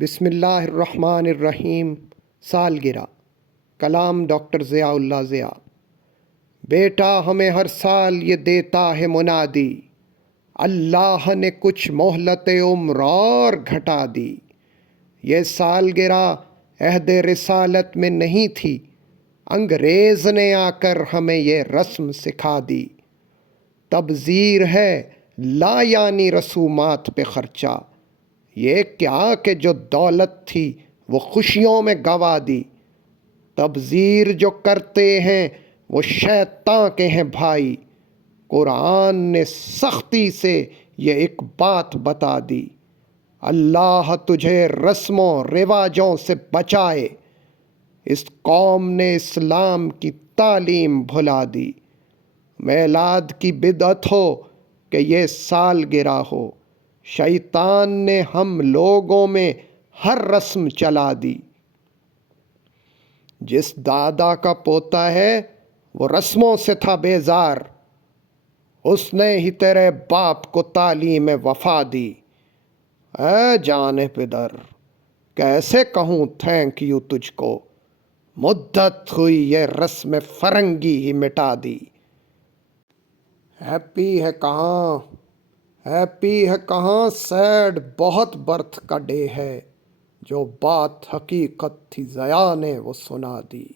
بسم اللہ الرحمن الرحیم۔ سالگرہ، کلام ڈاکٹر ضیاء اللہ ضیاء۔ بیٹا ہمیں ہر سال یہ دیتا ہے منادی، اللہ نے کچھ مہلت عمر اور گھٹا دی۔ یہ سالگرہ عہد رسالت میں نہیں تھی، انگریز نے آ کر ہمیں یہ رسم سکھا دی۔ تبذیر ہے لا یعنی رسومات پہ خرچہ، یہ کیا کہ جو دولت تھی وہ خوشیوں میں گنوا دی۔ تبذیر جو کرتے ہیں وہ شیطان کے ہیں بھائی، قرآن نے سختی سے یہ ایک بات بتا دی۔ اللہ تجھے رسموں رواجوں سے بچائے، اس قوم نے اسلام کی تعلیم بھلا دی۔ میلاد کی بدعت ہو کہ یہ سالگرہ ہو، شیطان نے ہم لوگوں میں ہر رسم چلا دی۔ جس دادا کا پوتا ہے وہ رسموں سے تھا بیزار، اس نے ہی تیرے باپ کو تعلیم وفا دی۔ اے جان پدر، کیسے کہوں تھینک یو تجھ کو، مدت ہوئی یہ رسم فرنگی ہی مٹا دی۔ ہیپی ہے کہاں، ہیپی ہے کہاں، سیڈ بہت برتھ کا ڈے ہے، جو بات حقیقت تھی ضیاء نے وہ سنا دی۔